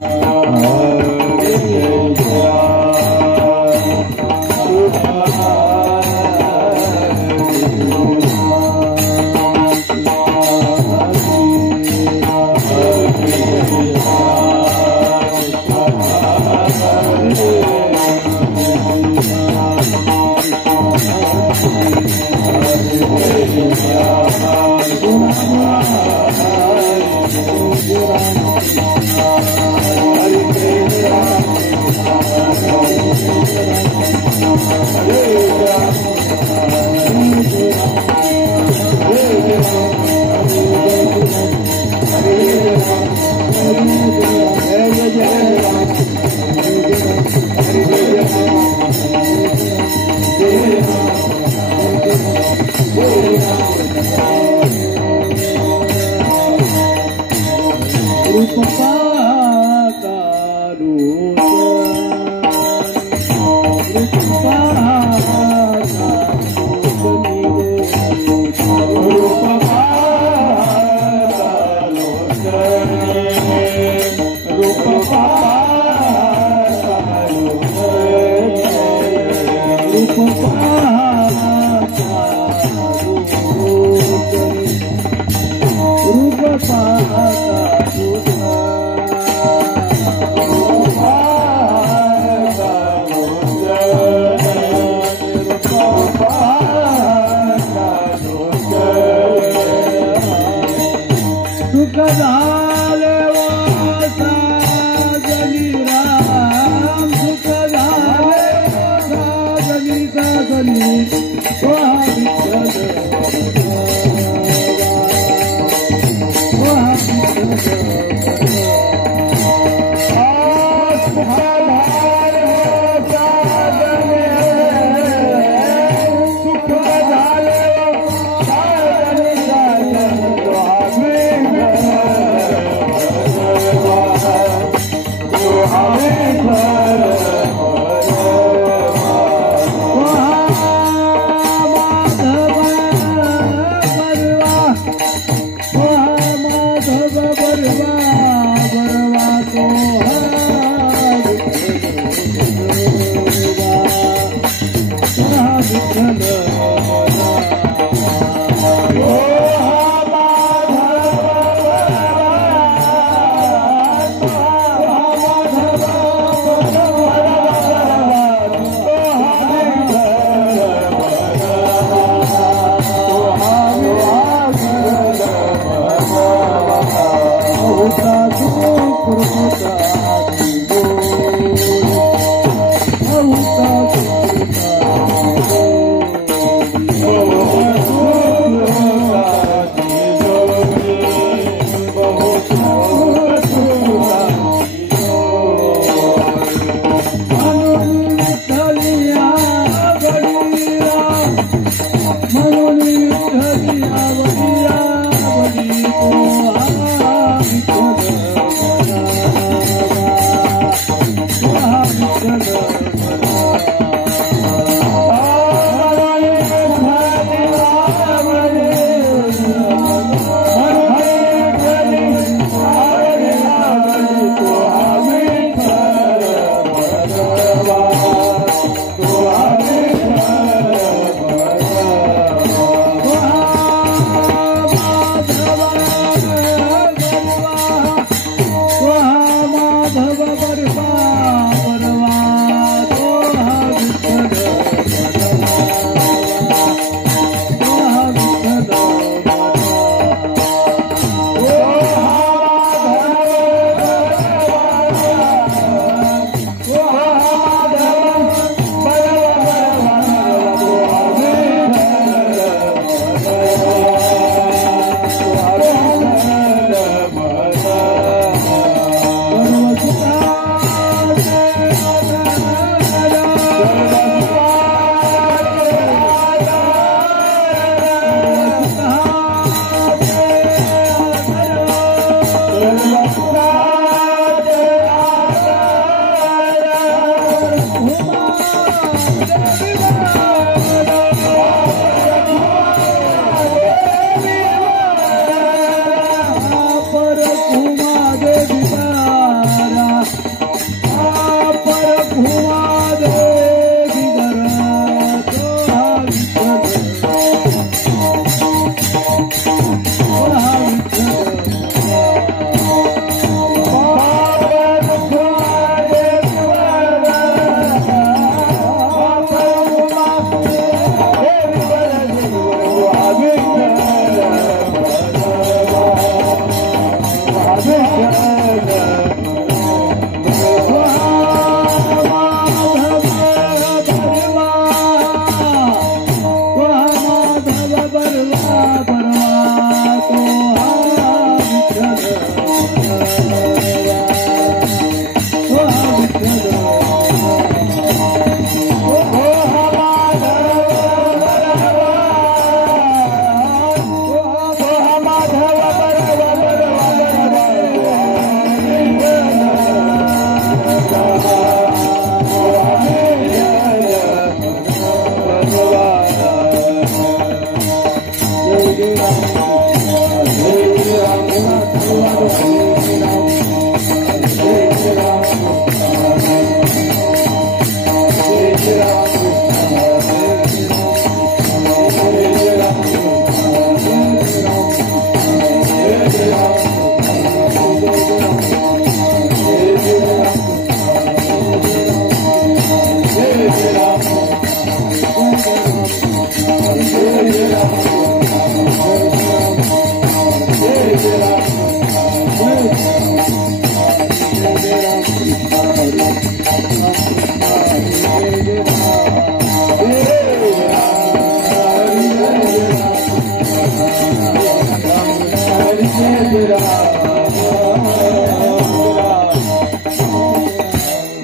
Yeah.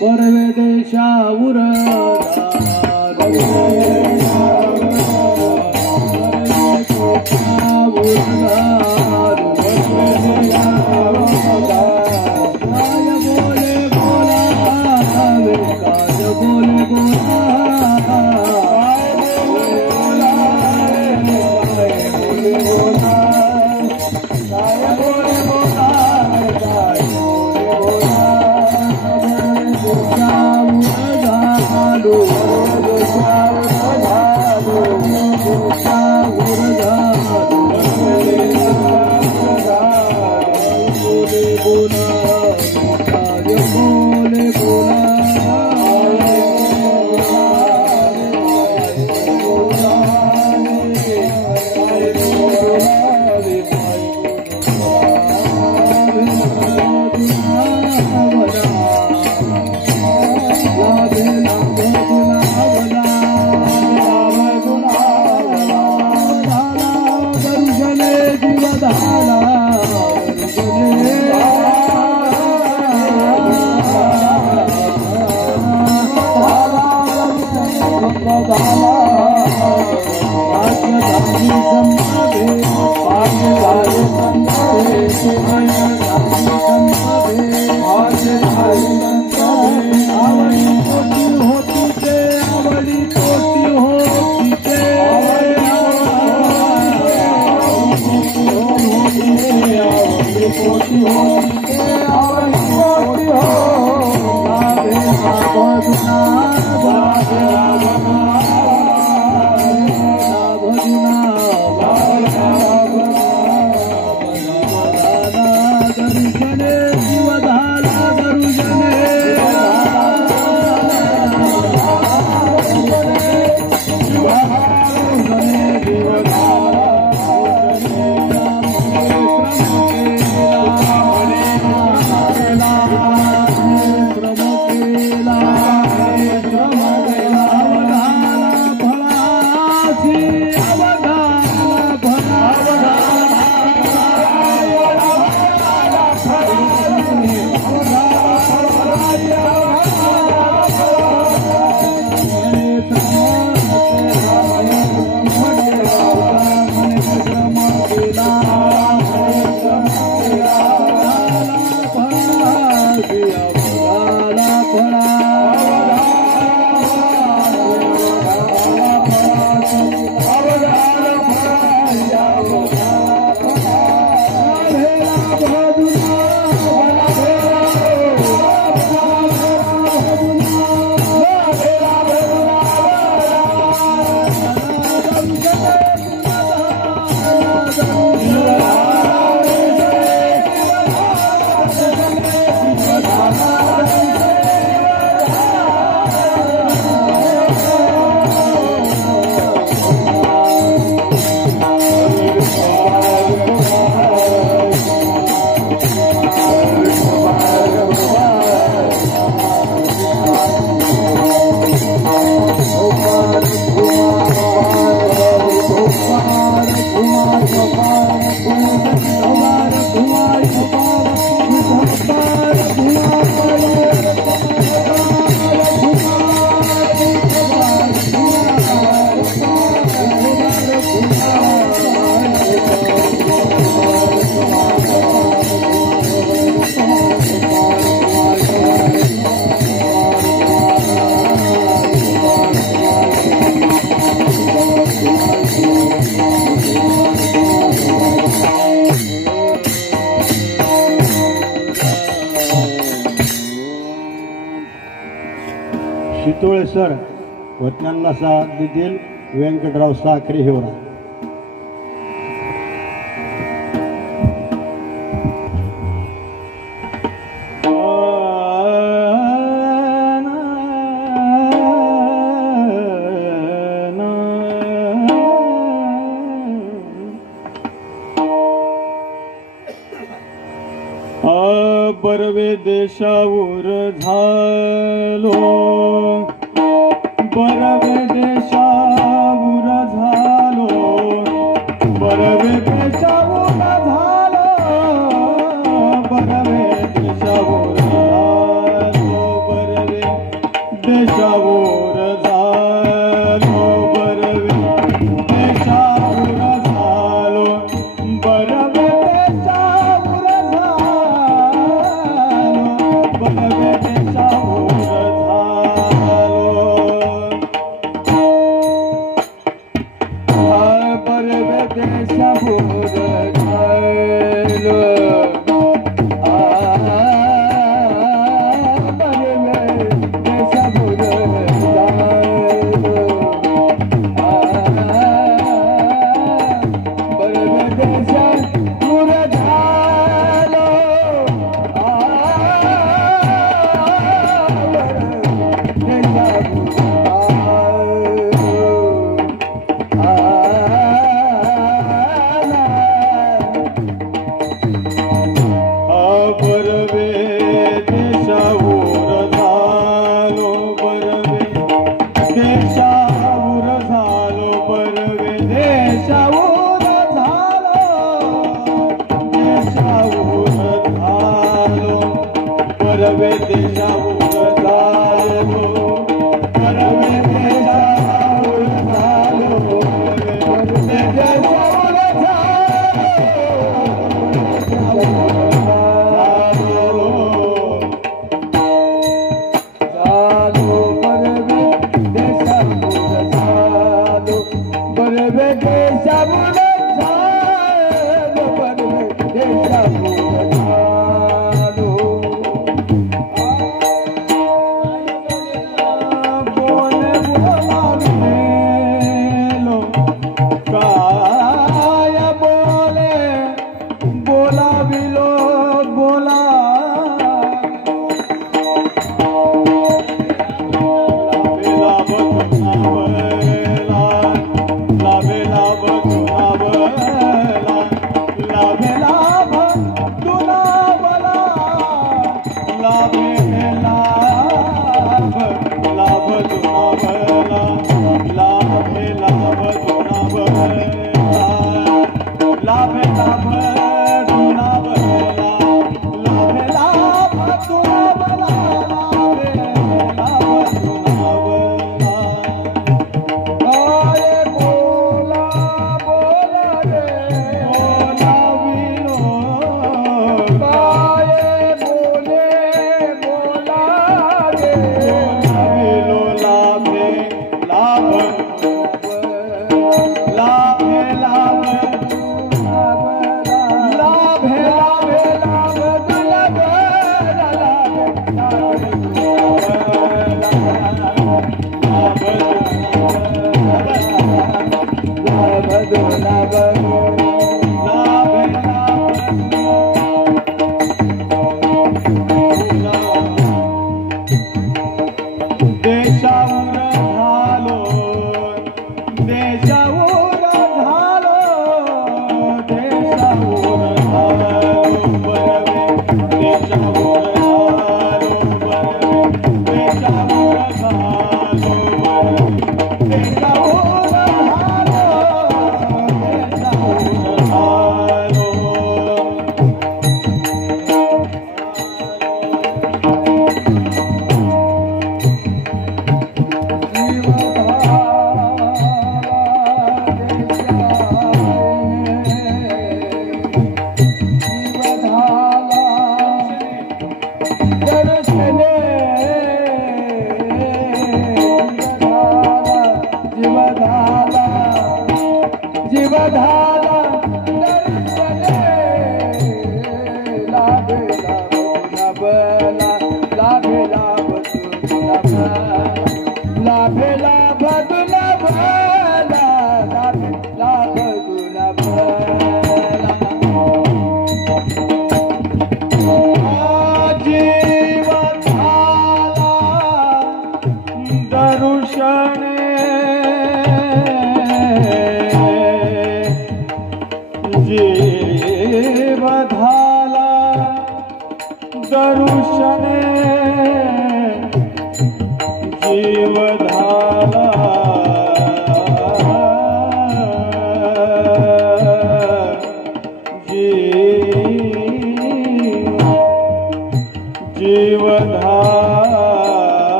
Barve देशावर शितोळेसर वतन्यांना साथ देतील व्यंकटराव साखरे हिवरा. बरवे देशावर झालो देशावर झालो बरवे देशावर झालो बरवे देशावर झालो बरवे देशावर झालो बरवे देशावर झालो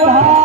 Bye.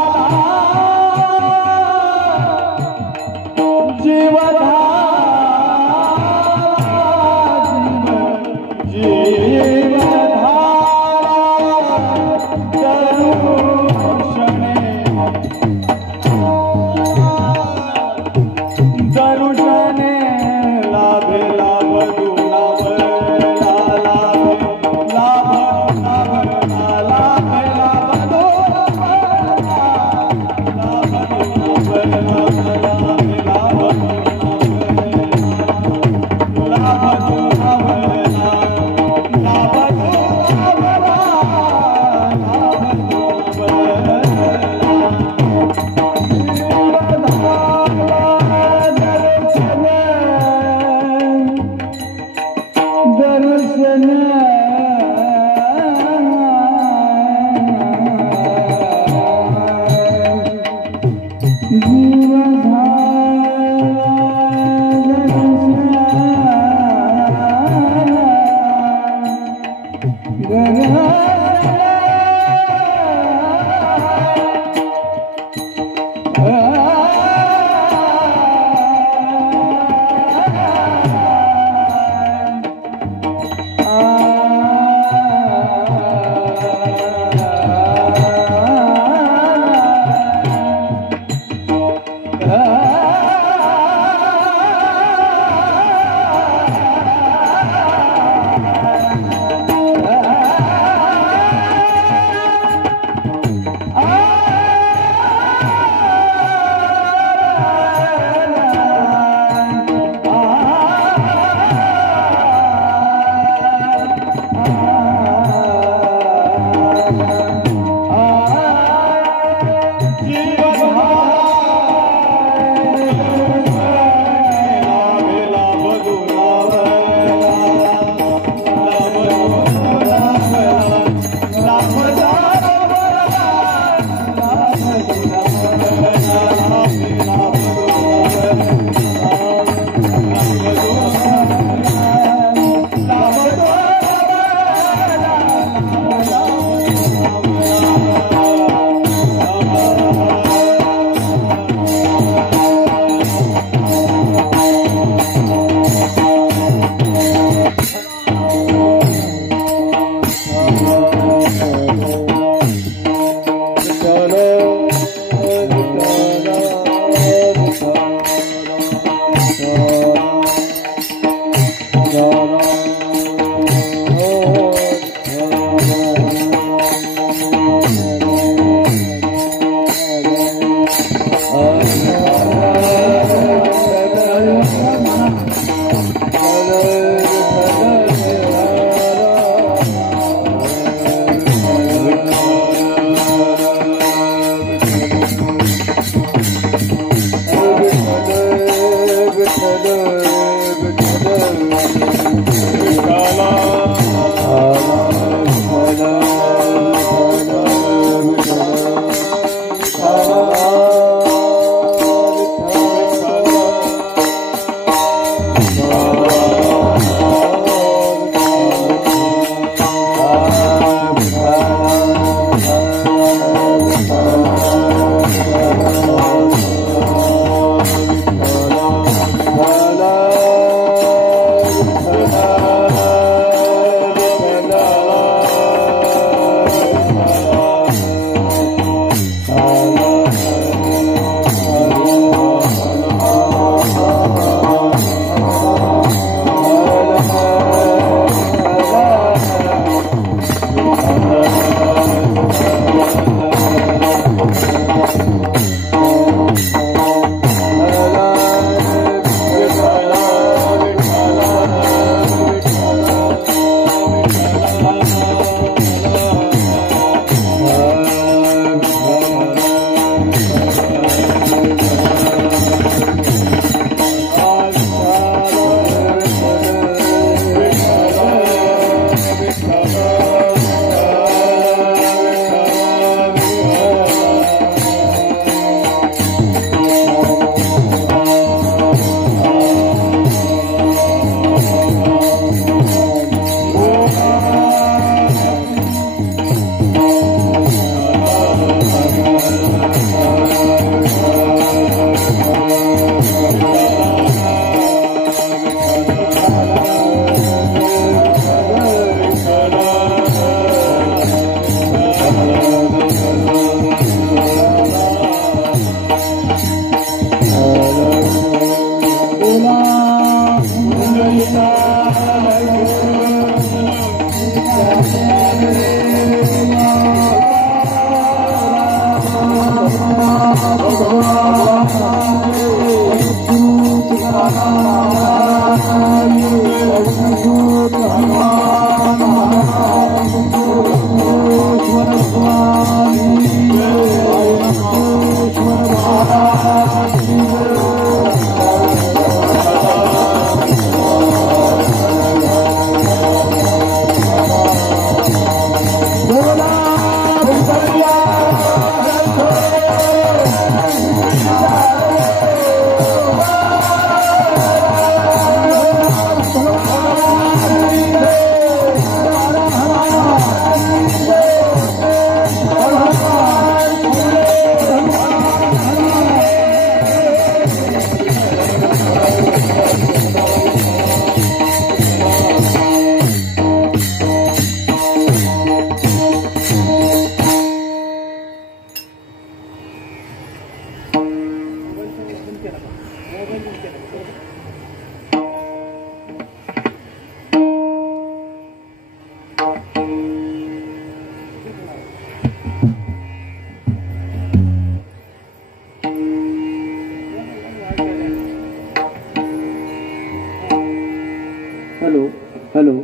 हॅलो.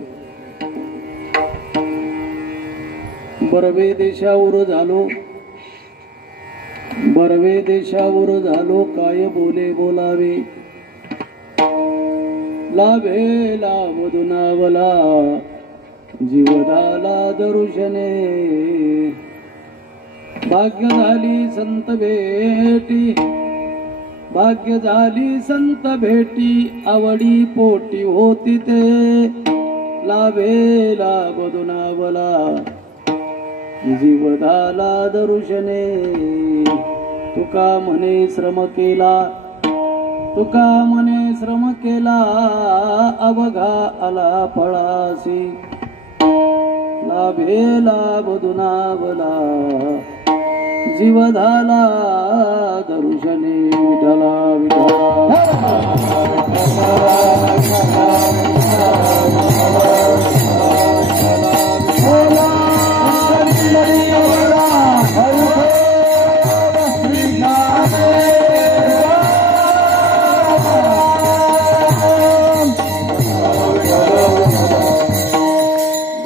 बर्वे देशावर झालो, बर्वे देशावर झालो, काय बोले बोलावे, लाभे लाभदुनावला, जीवदाला दरुशने, भाग्य झाली संत भेटी, भाग्य झाली संत भेटी, आवडी पोटी होती ते, लाभे लाभदुनावला, जीवदाला दरुशने. तुका म्हणे श्रम केला, तुका म्हणे श्रम केला, अवघा आला फळासी, लाभे लाभदुनावला, जीवधाला दरुशने. विठला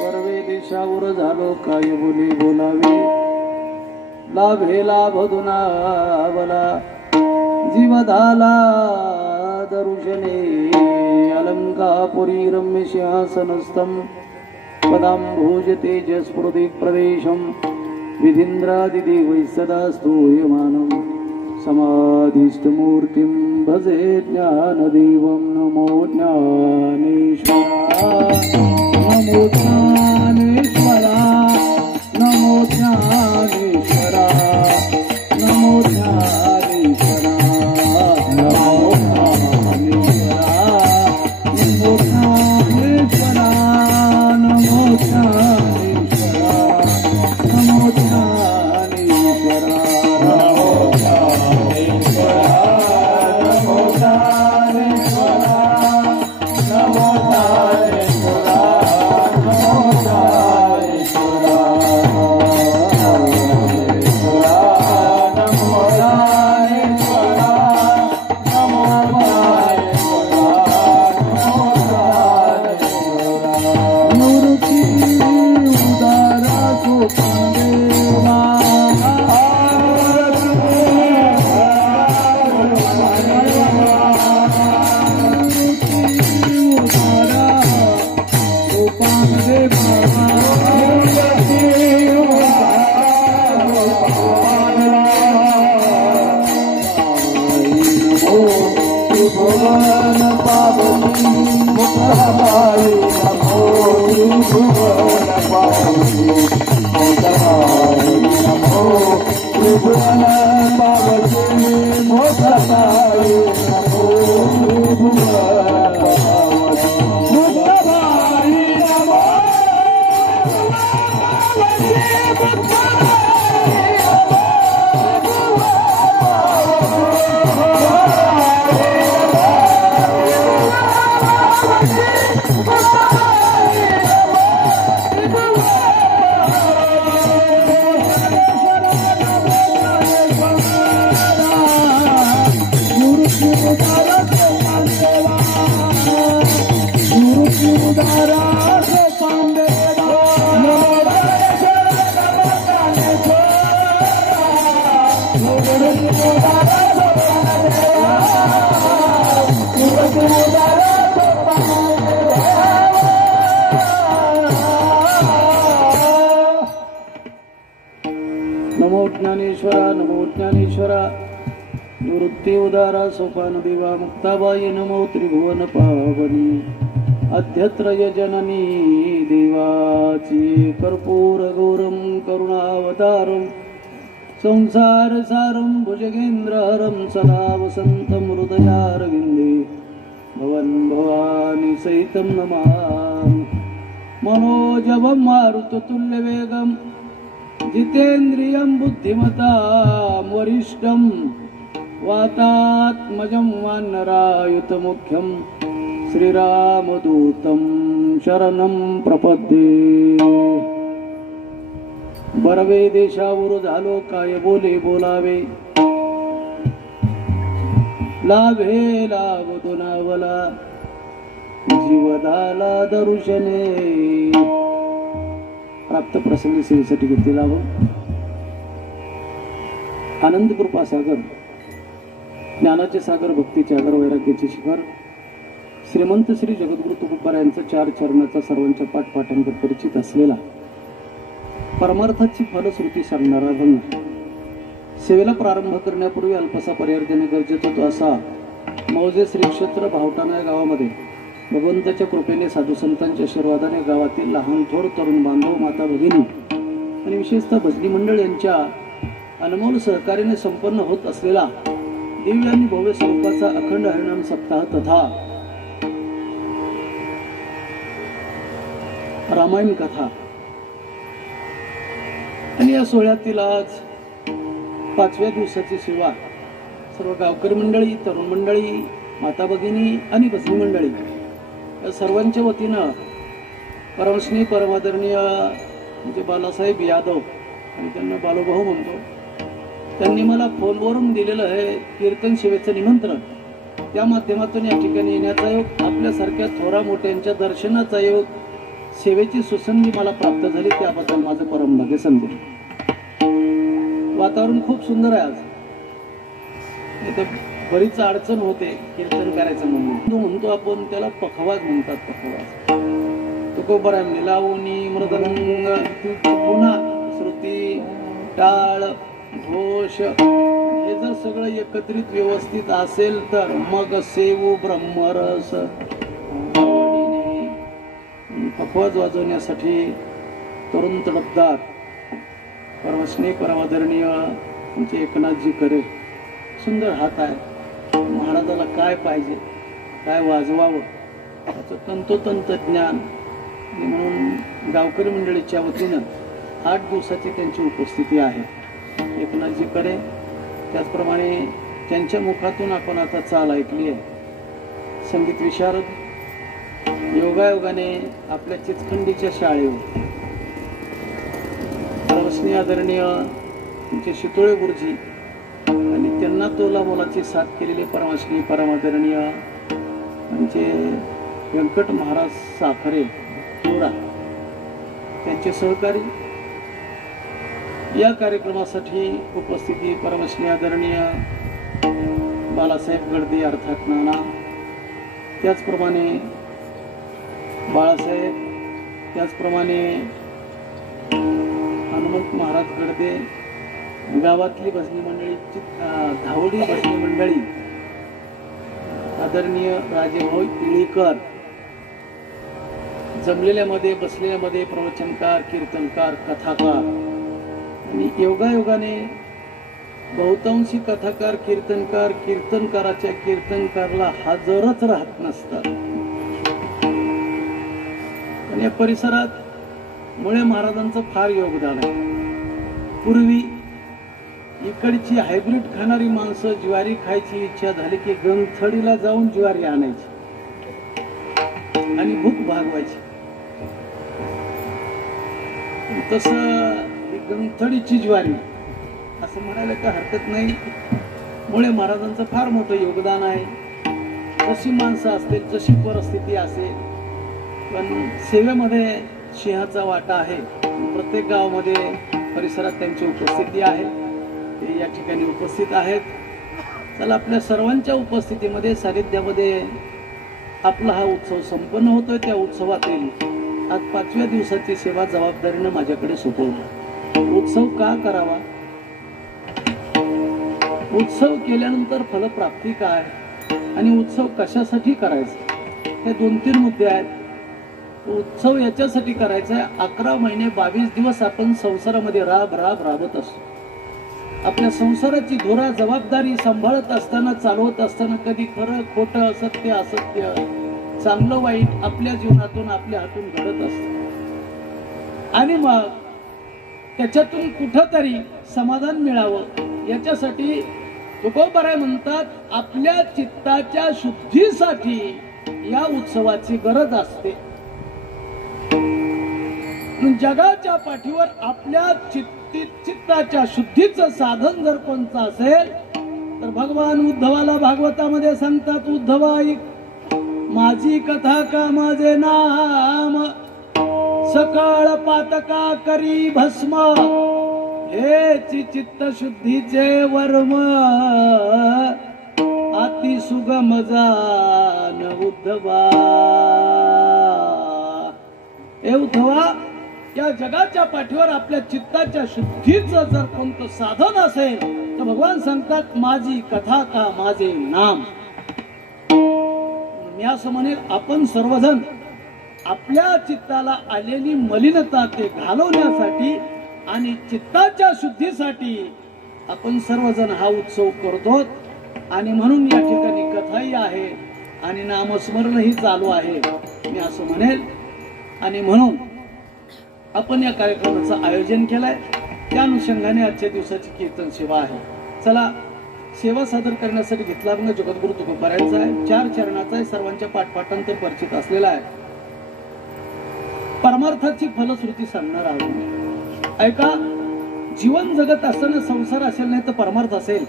बर्वे देशावर झालो, काय बोली बोलावे, लाभे लाभदुनावला, जीवधाला दरुशने. अलंकापुरी रम्य सिंहासनस्थं पदाम्भोज तेजस्फुरदिक् प्रवेशं, विधीन्द्रादिदेवैः सदा स्तूयमानं, समाधिस्थमूर्तिं भजे ज्ञानदेवं. नमो ज्ञानेश्वरा, नमो ज्ञानेश्वरा, नमो ज्ञानेश्वरा, नमो ज्ञानेश्वरा, नमो ज्ञानेश्वरा, नमो ज्ञानेश्वरा, नमो ज्ञानेश्वरा, नमो ज्ञानेश्वरा, नमो ज्ञानेश्वरा, नमो ज्ञानेश्वरा, नमो ज्ञानेश्वरा, नमो ज्ञानेश्वरा. नमो ज्ञानेश्वरा, नमो ज्ञानेश्वरा, निवृत्ती उदारा सोपान देवा मुक्ताबाई, नमो त्रिभुवन पावनी, अध्यत्रय जननी देवाची, कर्पूर गौरम करुणावतारम, संसार सारम भुजगेंद्रहरम, सदा वसंतम हृदयारविंदे, भवन भवानी सहितं नमामि. मनोजवं मारुततुल्यवेगं, जितेन्द्रियं बुद्धिमतां वरिष्ठं, वातात्मजं वानरायुतमुख्यं श्रीरामदूतं शरणं प्रपद्ये. बरवे देशावर झालो काय बोले बोलावे, लाभे लाभ दुनावला जीवदाला दर्शने. प्राप्त प्रसंगी सेवेसाठी घेतलेला आनंद कृपा सागर, ज्ञानाचे सागर, भक्तीचे आगर, वैराग्याचे शिखर, श्रीमंत श्री जगद्गुरु तुकोबार यांचा 4 चरणाचा सर्वांच्या पाठपाठांवर परिचित असलेला परमार्थाची फलश्रुती सांगणारा रंग. सेवेला प्रारंभ करण्यापूर्वी अल्पसा पर्याय देणे गरजेचं होतं. असा मौजे श्री क्षेत्र भावटाणा या गावामध्ये भगवंताच्या कृपेने, साधू संतांच्या आशीर्वादाने गावातील लहान थोर तरुण बांधव, माता भगिनी आणि विशेषतः भजनी मंडळ यांच्या अनमोल सहकार्याने संपन्न होत असलेला दिव्य आणि भव्य स्वरूपाचा अखंड हरिनाम सप्ताह तथा रामायण कथा आणि या सोहळ्यातील आज 5व्या दिवसाची सेवा सर्व गावकरी मंडळी, तरुण मंडळी, माता भगिनी आणि भजनी मंडळी या सर्वांच्या वतीनं परमस्नेही परमादरणीय म्हणजे बालासाहेब यादव, आणि त्यांना बालूभाऊ म्हणतो, त्यांनी मला फोनवरून दिलेलं आहे कीर्तन सेवेचं निमंत्रण. त्या माध्यमातून या ठिकाणी येण्याचा योग, आपल्यासारख्या थोरा मोठ्यांच्या दर्शनाचा योग, सेवेची सुसंधी मला प्राप्त झाली, त्याबद्दल माझं परम भाग्य समजेल. वातावरण खूप सुंदर आहे आज. इथे बरीच अडचण होते कीर्तन करायचं म्हणतो आपण त्याला पखवाज म्हणतात. पखवाज तुकोबारांनी लावणी, मृदंग, पुन्हा श्रुती, टाळ, घोष हे जर सगळं एकत्रित व्यवस्थित असेल तर मग सेवू ब्रह्मरस. पखवाज वाजवण्यासाठी तरुण तडफदार परमस्नेही परमादरणीय म्हणजे एकनाथजी करे सुंदर हात आहे. महाराजाला काय पाहिजे, काय वाजवावं त्याचं तंतोतंत ज्ञान. आणि म्हणून गावकरी मंडळीच्या वतीनं 8 दिवसाची त्यांची उपस्थिती आहे. एकनाथजी करे, त्याचप्रमाणे त्यांच्या मुखातून आपण आता चाल ऐकली आहे. संगीत विशारद, योगायोगाने आपल्या चिचखंडीच्या शाळेवर परमस्नेही आदरणीय त्यांचे शितोळे गुरुजी आणि त्यांना तोला मोलाची साथ केलेले परमस्नेही परमादरणीय म्हणजे व्यंकट महाराज साखरे तोरा त्यांचे सहकारी. या कार्यक्रमासाठी उपस्थिती परमस्नेही आदरणीय बालासाहेब गडदे अर्थात नाना, त्याचप्रमाणे बाळासाहेब, त्याचप्रमाणे हनुमंत महाराज गडदे, गावातली भजनी मंडळी, धावडी भजनी मंडळी, आदरणीय राजेभाऊ इळीकर, जमलेल्यामध्ये बसलेल्यामध्ये प्रवचनकार, कीर्तनकार, कथाकार. आणि योगायोगाने बहुतांशी कथाकार, कीर्तनकार, कीर्तनकाराच्या कीर्तनकारला हजरच राहत नसतात. आणि या परिसरात मुळे महाराजांचं फार योगदान आहे. पूर्वी इकडची हायब्रिड खाणारी माणसं ज्वारी खायची इच्छा झाली की गंथडीला जाऊन ज्वारी आणायची आणि भूक भागवायची. तसं गंथडीची ज्वारी असं म्हणायला काय हरकत नाही. मुळे महाराजांचं फार मोठं योगदान आहे. जशी माणसं असतील, जशी परिस्थिती असेल, पण सेवेमध्ये सिंहाचा वाटा आहे. प्रत्येक गावामध्ये परिसरात त्यांची उपस्थिती आहे. ते या ठिकाणी उपस्थित आहेत. चला, आपल्या सर्वांच्या उपस्थितीमध्ये, सानिध्यामध्ये आपला हा उत्सव संपन्न होतोय. त्या उत्सवातील आज 5व्या दिवसाची सेवा जबाबदारीनं माझ्याकडे सोपवली. उत्सव का करावा, उत्सव केल्यानंतर फलप्राप्ती काय, आणि उत्सव कशासाठी करायचा, हे 2-3 मुद्दे आहेत. उत्सव याच्यासाठी करायचा आहे, 11 महिने 22 दिवस आपण संसारामध्ये राबत असतो. आपल्या संसाराची धोरा जबाबदारी सांभाळत असताना, चालवत असताना कधी खरं खोटं, सत्य असत्य, चांगलं वाईट आपल्या जीवनातून, आपल्या हातून घडत असतं. आणि मग त्याच्यातून कुठंतरी समाधान मिळावं याच्यासाठी तुकोबाराय म्हणतात आपल्या चित्ताच्या शुद्धीसाठी या उत्सवाची गरज असते. जगाच्या पाठीवर आपल्या चित्ताच्या शुद्धीचं साधन जर कोणतं असेल तर भगवान उद्धवाला भागवतामध्ये सांगतात, उद्धवा ऐक माझी कथा का माझे नाम, सकाळ पातका करी भस्म, हेची चित्त शुद्धीचे वर्म, अति सुगम जान उद्धवा. हे उद्धवा, या जगाच्या पाठीवर आपल्या चित्ताच्या शुद्धीचं जर कोणतं साधन असेल तर भगवान सांगतात माझी कथा का माझे नाम. मी असं म्हणेल आपण सर्वजण आपल्या चित्ताला आलेली मलिनता ते घालवण्यासाठी आणि चित्ताच्या शुद्धीसाठी आपण सर्वजण हा उत्सव करतो. आणि म्हणून या ठिकाणी कथाही आहे आणि नामस्मरणही चालू आहे मी असं म्हणेल. आणि म्हणून आपण या कार्यक्रमाचं आयोजन केलंय. त्या अनुषंगाने आजच्या दिवसाची कीर्तन सेवा आहे. चला, सेवा सादर करण्यासाठी घेतला अभंग जगद्गुरु तुकोबारायांचा आहे. 4 चरणाचा आहे, सर्वांच्या पाठपाठांतर परिचित असलेला आहे. परमार्थाची फलश्रुती सांगणार आहोत. ऐका, जीवन जगत असताना संसार असेल नाही तर परमार्थ असेल.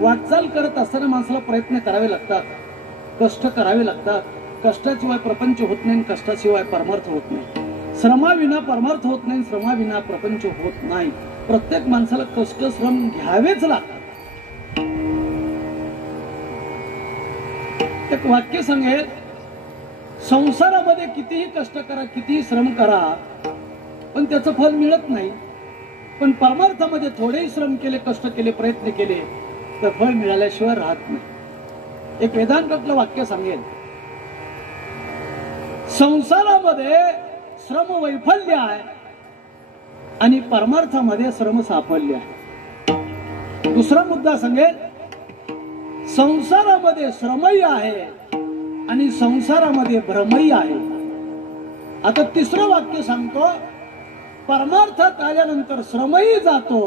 वाटचाल करत असताना माणसाला प्रयत्न करावे लागतात, कष्ट करावे लागतात. कष्टाशिवाय प्रपंच होत नाही, कष्टाशिवाय परमार्थ होत नाही. श्रमाविना परमार्थ होत नाही, श्रमाविना प्रपंच होत नाही. प्रत्येक माणसाला कष्ट श्रम घ्यावेच लागतात. एक वाक्य सांगेल, संसारामध्ये कितीही कष्ट करा, कितीही श्रम करा, पण त्याचं फल मिळत नाही. पण परमार्थामध्ये थोडेही श्रम केले, कष्ट केले, प्रयत्न केले तर फळ मिळाल्याशिवाय राहत नाही. एक वेदांतातलं वाक्य सांगेल, संसारामध्ये श्रम वैफल्य आहे आणि परमार्थामध्ये श्रम साफल्य आहे. दुसरा मुद्दा सांगेल, संसारामध्ये श्रमही आहे आणि संसारामध्ये भ्रमही आहे. आता तिसरं वाक्य सांगतो, परमार्थात आल्यानंतर श्रमही जातो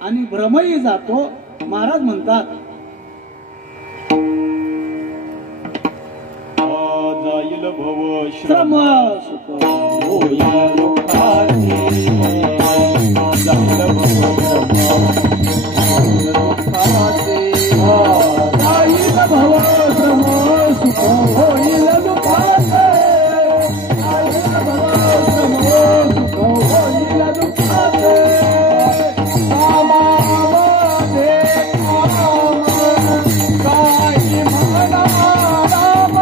आणि भ्रमही जातो. महाराज म्हणतात, जाईल भव श्रम सुख होईल दुःखाचे, जाईल भव जाईल भव श्रम सुख होईल दुःखाचे, जाईल भव श्रम सुख होईल दुःखाचे. कामामध्ये काम काही म्हणा राम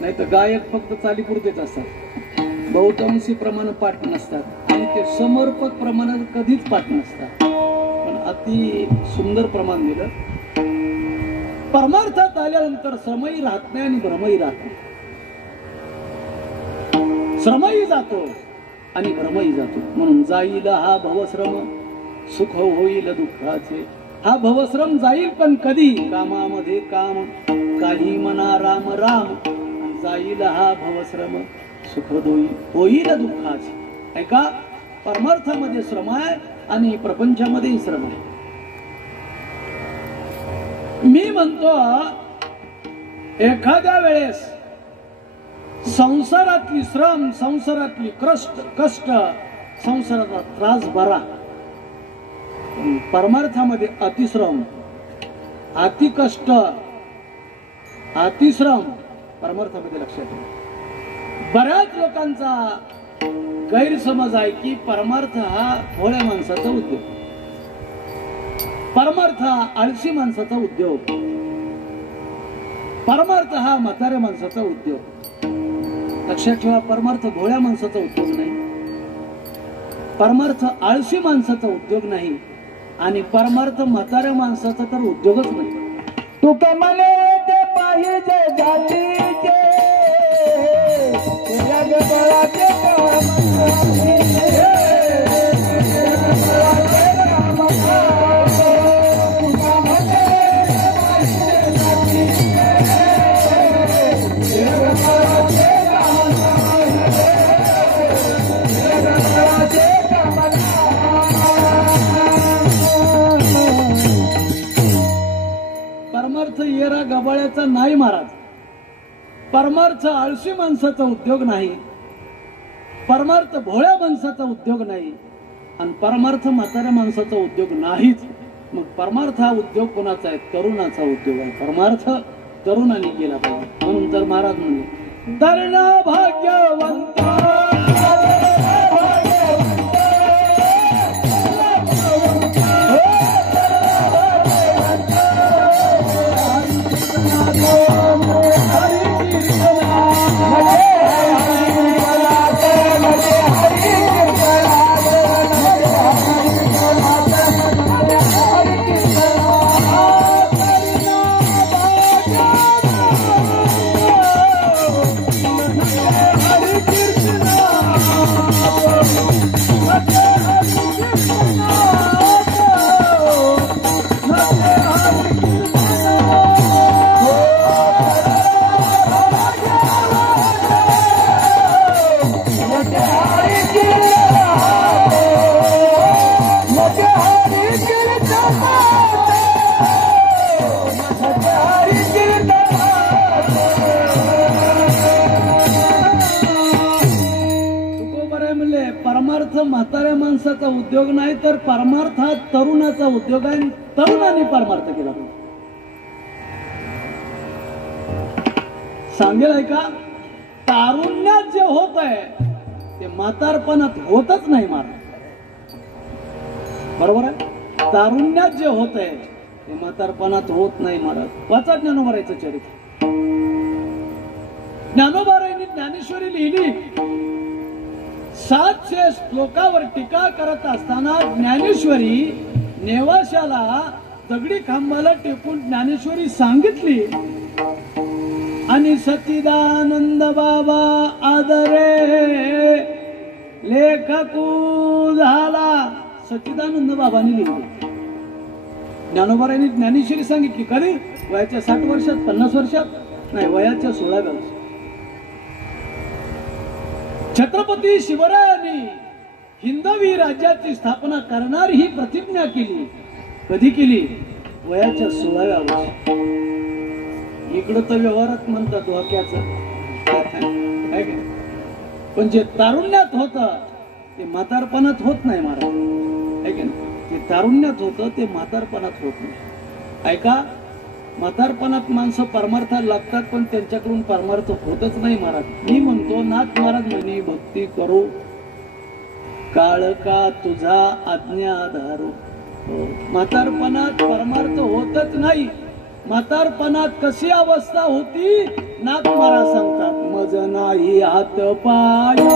नाही तर गायक फक्त चालीपुरतेच असतात, बहुतांशी प्रमाण पाठ नसतात आणि ते समर्पक प्रमाणात कधीच पाठ नसतात. पण अति सुंदर प्रमाण दिलं. परमार्थात आल्यानंतर श्रमही राहत नाही आणि भ्रमही राहत नाही. श्रमही जातो आणि भ्रमही जातो. म्हणून जाईल हा भवश्रम सुख होईल दुःखाचे. हा भवश्रम जाईल पण कधी? कामामध्ये काम काही म्हणा राम राम. जाईल हा भवश्रम सुख होईल दुःखाचे. ऐका, परमार्थामध्ये श्रम आहे आणि प्रपंचामध्येही श्रम आहे. मी म्हणतो, एखाद्या वेळेस संसारातली श्रम, संसारातली कष्ट, संसाराचा त्रास बरा, परमार्थामध्ये अतिश्रम, अतिकष्ट, अतिश्रम परमार्थामध्ये लक्षात ठेवा. बऱ्याच लोकांचा गैरसमज आहे की परमार्थ हा भोळ्या माणसाचा उद्योग, परमार्थ हा आळशी माणसाचा उद्योग, परमार्थ हा म्हाताऱ्या माणसाचा उद्योग. लक्षात ठेवा, परमार्थ भोळ्या माणसाचा उद्योग नाही. परमार्थ आळशी माणसाचा उद्योग नाही आणि परमार्थ म्हाताऱ्या माणसाचा तर उद्योगच नाही. तुका म्हणे ते पाहिजे जातीचे जगबळाचे परमार्थ येरा गबाळ्याचा नाही महाराज. परमार्थ आळशी माणसाचा उद्योग नाही, परमार्थ भोळ्या माणसाचा उद्योग नाही आणि परमार्थ म्हाताऱ्या माणसाचा उद्योग नाहीच. मग परमार्थ हा उद्योग कोणाचा आहे? तरुणाचा उद्योग आहे. परमार्थ तरुणांनी केला पाहिजे. म्हणून तर महाराज म्हणले धरणा भाग्यवंत परमार्थ म्हाताऱ्या माणसाचा उद्योग नाही तर परमार्थ हा तरुणाचा उद्योग आहे. तरुणांनी परमार्थ केला पाहिजे. सांगेल ऐका, तारुण्यात जे होत आहे ते म्हातारपणात होतच नाही महाराज. बरोबर आहे? तारुण्यात जे होत आहे ते म्हातारपणात होत नाही महाराज. वाचा ज्ञानोबारायचं चरित्र. ज्ञानोबारायांनी ज्ञानेश्वरी लिहिली. 700 श्लोकावर टीका करत असताना ज्ञानेश्वरी नेवाशाला दगडी खांबाला टेकून ज्ञानेश्वरी सांगितली आणि सच्चिदानंद बाबा आदरे लेखकू झाला. सच्चिदानंद बाबांनी लिहिली. ज्ञानोबारायांनी ज्ञानेश्वरी सांगितली. कधी? वयाच्या 60 वर्षात, 50 वर्षात नाही, वयाच्या 16व्या वर्षात. छत्रपती शिवरायांनी हिंदवी राज्याची स्थापना करणार ही प्रतिज्ञा केली. कधी केली? वयाच्या 16व्या वर्षी. इकडं तर व्यवहारात म्हणतात धोक्याचं, पण जे तारुण्यात होत ते म्हातारपणात होत नाही महाराज. आहे की नाही? जे तारुण्यात होत ते म्हातारपणात होत नाही. ऐका, म्हातारपणात माणसं परमार्थाला लागतात पण त्यांच्याकडून परमार्थ होतच नाही महाराज. मी म्हणतो नाथ महाराज म्हणे भक्ती करू काळ का तुझा आज्ञा धारू. म्हातारपणात परमार्थ होतच नाही. म्हातारपणात कशी अवस्था होती नाथ महाराज सांगतात. मज नाही हात पाय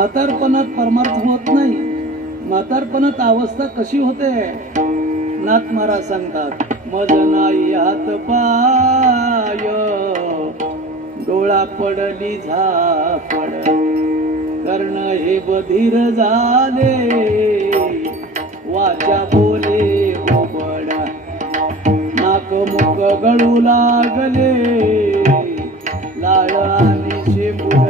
म्हातारपणात परमार्थ होत नाही. म्हातारपणात अवस्था कशी होते? नाथ महाराज सांगतात, मज नाही हात पाय, डोळा पडली झापड, कर्ण हे बधीर झाले, वाचा बोले ओबड, नाक मुख गळू लागले, लाळ आणि शेंबूड,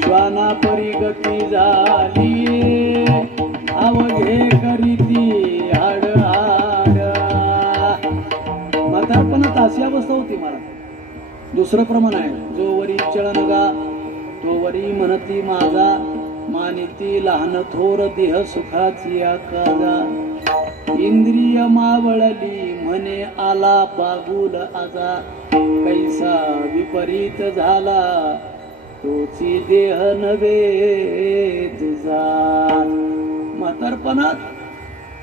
श्वाना परी गती झाली, अवघे करीती हाड हाड. म्हातारपणात अशी अवस्था होती मला. दुसरं प्रमाण आहे, जो वरी चळनगा तो वरी म्हणती माझा, मानिती लहान थोर देह सुखाची आकाजा, इंद्रिय मावळली म्हणे आला बागुल आजा, कैसा विपरीत झाला तोची देह नव्हे तुझा. म्हातारपणात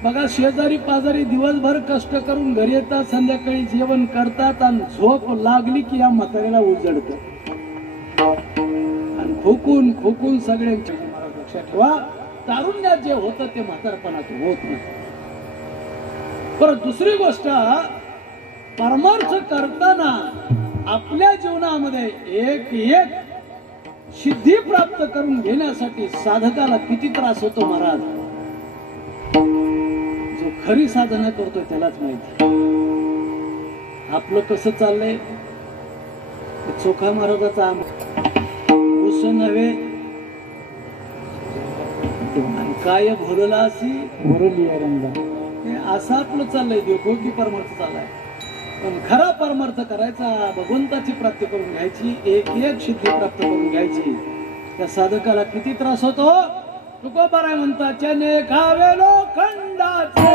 बघा, शेजारी पाजारी दिवसभर कष्ट करून घरी येतात, संध्याकाळी जेवण करतात आणि झोप लागली की या म्हाताऱ्याला उजडत आणि फुकून फुकून सगळ्यांच्या. लक्षात ठेवा, तारुण्यात जे होतं ते म्हातारपणात होत नाही. परत दुसरी गोष्ट, परमार्थ करताना आपल्या जीवनामध्ये एक एक सिद्धी प्राप्त करून घेण्यासाठी साधकाला किती त्रास होतो महाराज. जो खरी साधना करतोय त्यालाच माहिती. आपलं कसं चाललंय, चोखा महाराजाचा उस नव्हे काय भरला अशी भरली रंगा, असं आपलं चाललंय. देखो की परमार्थ चाललाय, पण खरा परमार्थ करायचा, भगवंताची प्राप्ती करून घ्यायची, एक एक सिद्धी प्राप्त करून घ्यायची. त्या साधकाला किती त्रास होतो. तुकोबाराय म्हणतात, चने खावे लोखंडाचे,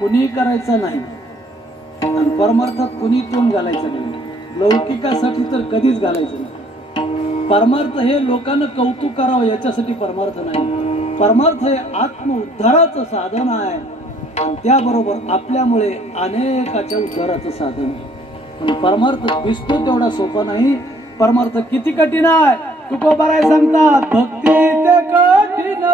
कुणी करायचा नाही आणि परमार्थात कुणी तोंड घालायचं नाही. लौकिकासाठी तर कधीच घालायचं नाही. परमार्थ हे लोकांना कौतुक करावं याच्यासाठी परमार्थ नाही. परमार्थ हे आत्म उद्धाराचं साधन आहे आणि त्याबरोबर आपल्यामुळे अनेकाच्या उद्धाराचं साधन आहे. पण परमार्थ दिसतो तेवढा सोपा नाही. परमार्थ किती कठीण आहे. तुकोबाराय सांगतात, भक्ती ते कठीण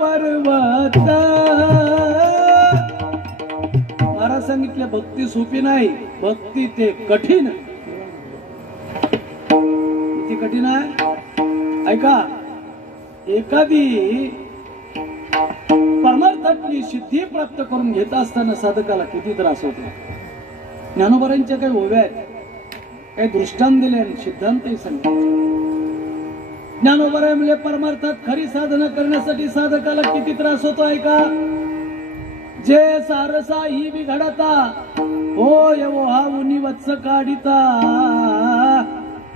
पर्वत. महाराज सांगितले, भक्ती सोपी नाही, भक्ती ते कठीण. कठीण आहे. ऐका, एखादी परमार्थातली सिद्धी प्राप्त करून घेत असताना साधकाला किती त्रास होतो. ज्ञानोबारांच्या काही ओव्या आहेत, काही दृष्टांत दिले आणि सिद्धांतही सांगितले. ज्ञानोबराय म्हणजे परमार्थात खरी साधना करण्यासाठी साधकाला किती त्रास होतो. ऐका, जे सारसा ही बिघडता होय हा उनी वत्स काढिता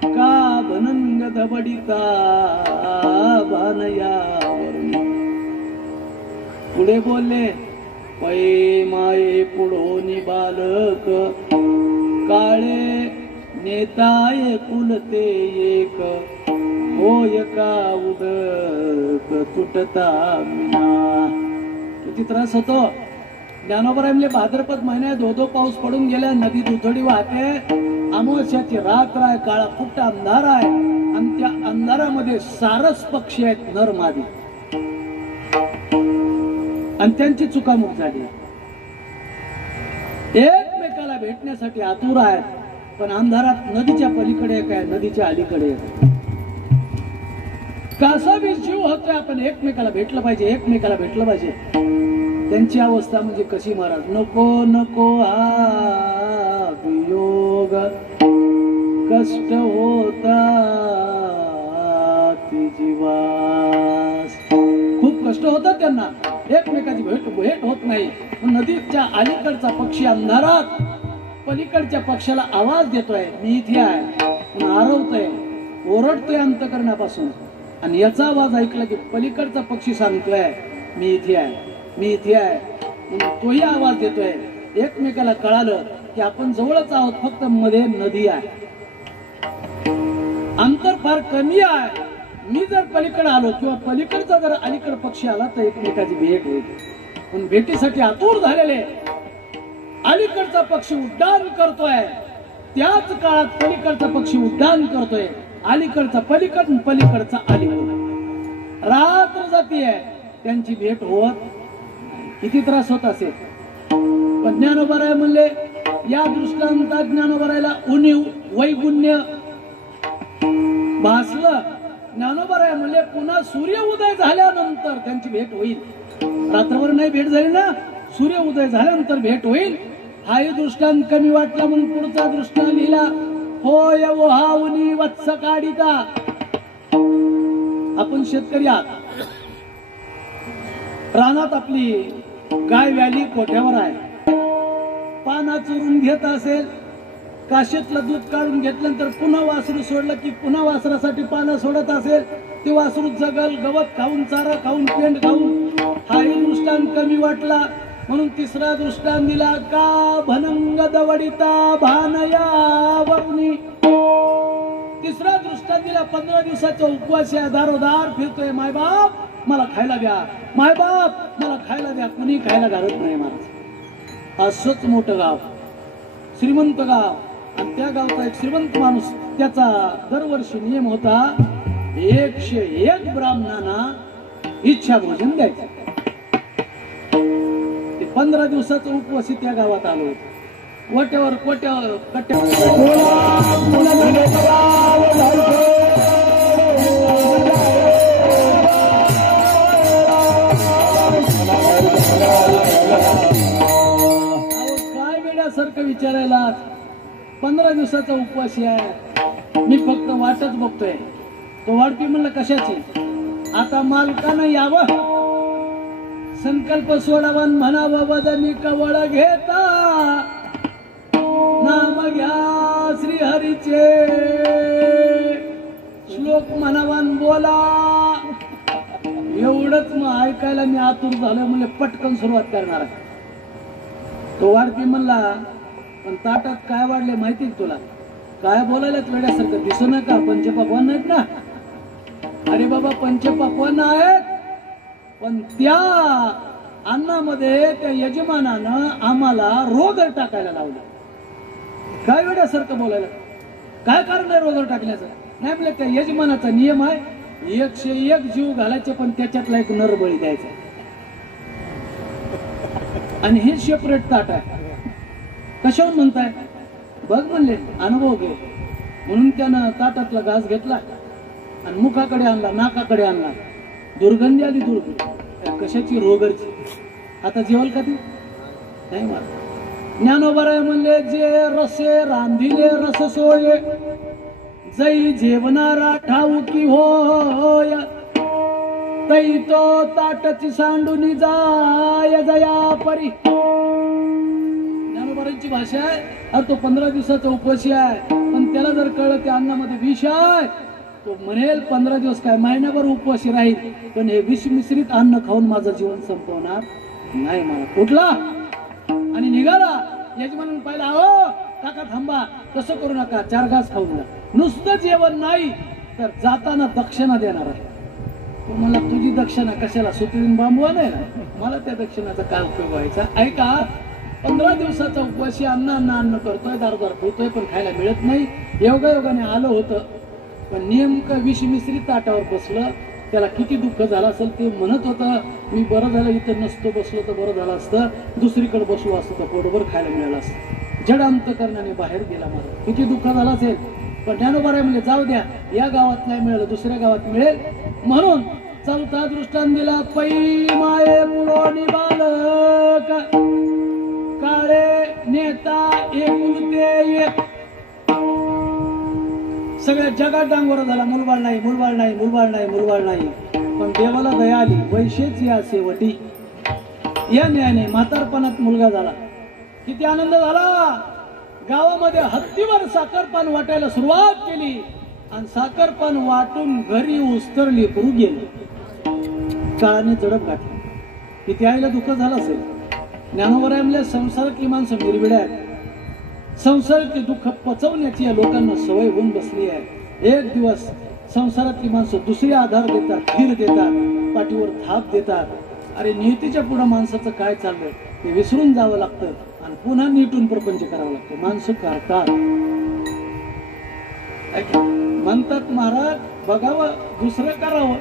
का भनंग दबडिता भानयावरून. पुढे बोलले, पै माये पुढोनी बालक काळे नेताय कुलते एक होय का उदक तुटता मिना. किती त्रास होतो. ज्ञानोबराय म्हणजे भाद्रपद महिन्यात धोधो पाऊस पडून गेल्या, नदी दुथडी वाहते, अमावस्याची रात्र आहे, काळा कुट्ट अंधार आहे आणि त्या अंधारामध्ये सारस पक्षी आहेत, नर मादी, आणि त्यांची चुकामुक झाली. एकमेकाला भेटण्यासाठी आतुर आहेत, पण अंधारात नदीच्या पलीकडे काय नदीच्या अलीकडे. कसा बी जीव होतोय, आपण एकमेकाला भेटलं पाहिजे, एकमेकाला भेटलं पाहिजे. त्यांची अवस्था म्हणजे कशी महाराज. नको नको हा वियोग कष्ट होता ती जीवास. खूप कष्ट होतात त्यांना, एकमेकाची भेट होत नाही. नदीच्या अलीकडचा पक्षी अंधारात पलीकडच्या पक्षाला आवाज देतोय, मी इथे आहे, आरवतोय, ओरडतोय अंतकरणापासून. आणि याचा आवाज ऐकला की पलीकडचा पक्षी सांगतोय, मी इथे आहे, मी इथे आहे. तोही आवाज देतोय. एकमेकाला कळालं की आपण जवळच आहोत, फक्त मध्ये नदी आहे, अंतर फार कमी आहे. मी जर पलीकडे आलो किंवा पलीकडचा जर अलीकडे पक्षी आला तर एकमेकाची भेट होईल. पण भेटीसाठी आतुर झालेले अलीकडचा पक्षी उड्डाण करतोय, त्याच काळात पलीकडचा पक्षी उड्डाण करतोय. अलीकडचा पलीकड, पलीकडचा अलीकड. रात्र जातीये, त्यांची भेट होत. किती त्रास होत असेल. पण ज्ञानोबराय म्हणले, या दृष्टांतात ज्ञानोबरायला उणीव वैगुण्य भासलं. ज्ञानोबराय म्हणले, पुन्हा सूर्य उदय झाल्यानंतर त्यांची भेट होईल. रात्रभर नाही भेट झाली ना, सूर्य उदय झाल्यानंतर भेट होईल. हाही दृष्टांत कमी वाटला म्हणून पुढचा दृष्टांत लिहिला. होय हा उनी वत्स काढिता. आपण शेतकरी आहात, रानात आपली गाय व्याली कोठ्यावर आहे, पाना चुरून घेत असेल, काशीतलं दूध काढून घेतल्यानंतर पुन्हा वासरू सोडलं की पुन्हा वासरासाठी पानं सोडत असेल, ते वासरू जगल, गवत खाऊन, चारा खाऊन, पेंड खाऊन. हाही दृष्टांत कमी वाटला म्हणून तिसरा दृष्टांत दिला. का भनंग दवडिता भानयावरुनी. तिसरा दृष्टांत दिला. 15 दिवसाचा उपवास आहे, दारोदार फिरतोय, मायबाप मला खायला द्या, मायबाप मला खायला द्या. कुणी खायला घालत नाही महाराज. असंच मोठं गाव, श्रीमंत गाव, आणि त्या गावचा एक श्रीमंत माणूस, त्याचा दरवर्षी नियम होता 101 ब्राह्मणांना इच्छा भोजन द्यायचं. 15 दिवसाचा उपवासी त्या गावात आलो. वाट्यावर कोट्यावर कट्ट्यावर काय वेड्यासारखं विचारायला. 15 दिवसाचा उपवासी आहे, मी फक्त वाटच बघतोय. तो वाढपी म्हणलं कशाची. आता मालकानं यावं, संकल्प सोडावन म्हणावं, वदनी कवळ घेता नाम घ्या श्रीहरीचे, श्लोक म्हणावन बोला. एवढंच मग ऐकायला मी आतुर झालो, म्हणजे पटकन सुरुवात करणार आहे. तो वाढपी म्हणला, पण ताटात काय वाढले माहिती तुला. काय बोलायलाच वेड्यासारखं दिसू नका, पंचपक्वान्न आहेत ना. अरे बाबा पंचपक्वान्न आहेत, पण त्या अन्नामध्ये त्या यजमानानं आम्हाला रोगर टाकायला लावलं. काय वेड्यासारखं बोलायला. काय कारण आहे रोगर टाकण्याचं. नाही म्हणजे त्या यजमानाचा नियम आहे, 101 जीव घालायचे, पण त्याच्यातला एक नरबळी द्यायचा. आणि हे सेपरेट ताट आहे. कशावर म्हणताय. बघ म्हणले, अनुभव घे. म्हणून त्यानं ताटातला घास घेतला, आणि मुखाकडे आणला, नाकाकडे आणला, दुर्गंधी आली. दुर्गंधी कशाची? रोगरची. आता जेवल का ती? नाही मला. ज्ञानोबराय म्हणले, जे रसे रांधिले रस सोय, जई जेवणारा ठाऊकी होय, तई तो ताटची सांडूनी जाय जया परी. ज्ञानोबरांची भाषा आहे. अरे तो 15 दिवसाचा उपवासी आहे, पण त्याला जर कळलं त्या अन्नामध्ये विष आहे, तो म्हणेल 15 दिवस काय महिन्याभर उपवासी राहील, पण हे विष मिश्रित अन्न खाऊन माझं जीवन संपवणार नाही मला. कुठला? आणि निघाला. यजमान पाहिला, हो काका थांबा, तसं करू नका, 4 घास खाऊन जा. नुसतं जेवण नाही तर जाताना दक्षिणा देणार आहे. तो म्हणला, तुझी दक्षिणा कशाला? सुतळीन बांबवा नाही ना, मला त्या दक्षिणाचा काय उपयोग व्हायचा? ऐका, 15 दिवसाचा उपवासी अन्न करतोय, दारदार पितोय, पण खायला मिळत नाही. योगायोगाने आलं होतं, पण नेमकं विष मिश्रित ताटावर बसलं. त्याला किती दुःख झालं असेल. ते म्हणत होतं, मी बरं झालं इथं नसतो बसलो तर बरं झालं असतं, दुसरीकडे बसलो असतं तर पोटभर खायला मिळालं असतं. जड अंतकरणाने बाहेर गेला मला. किती दुःख झालं असेल. पण ज्ञानोबराय म्हणजे जाऊ द्या, या गावात नाही मिळालं दुसऱ्या गावात मिळेल म्हणून चौथा दृष्टांत दिला. पै माये पुरोनी बालक, काळे नेता एकुलते एक. सगळ्या जगात डांगोरा झाला, मुलबाळ नाही, मुलबाळ नाही, मुलबाळ नाही, मुलबाळ नाही. पण देवाला दया आली. वैशेच या शेवटी, या न्यायाने म्हातारपणात मुलगा झाला. किती आनंद झाला. गावामध्ये हत्तीवर साखरपान वाटायला सुरुवात केली आणि साखरपान वाटून घरी उस्तरली करू गेले. काळाने झडप घातली. किती आईला दुःख झालं असेल. ज्ञानोबराय म्हणले, संसारातली माणसं निर्भिड आहेत. संसारातले दुःख पचवण्याची या लोकांना सवय होऊन बसली आहे. एक दिवस संसारातली माणसं दुसरी आधार देतात, धीर देतात, पाठीवर थाप देतात. अरे नियतीच्या पुढे माणसाचं काय चाललंय ते विसरून जावं लागतं आणि पुन्हा नीटून प्रपंच करावं लागतं. माणसं करतात, म्हणतात महाराज बघावं दुसरं करावं.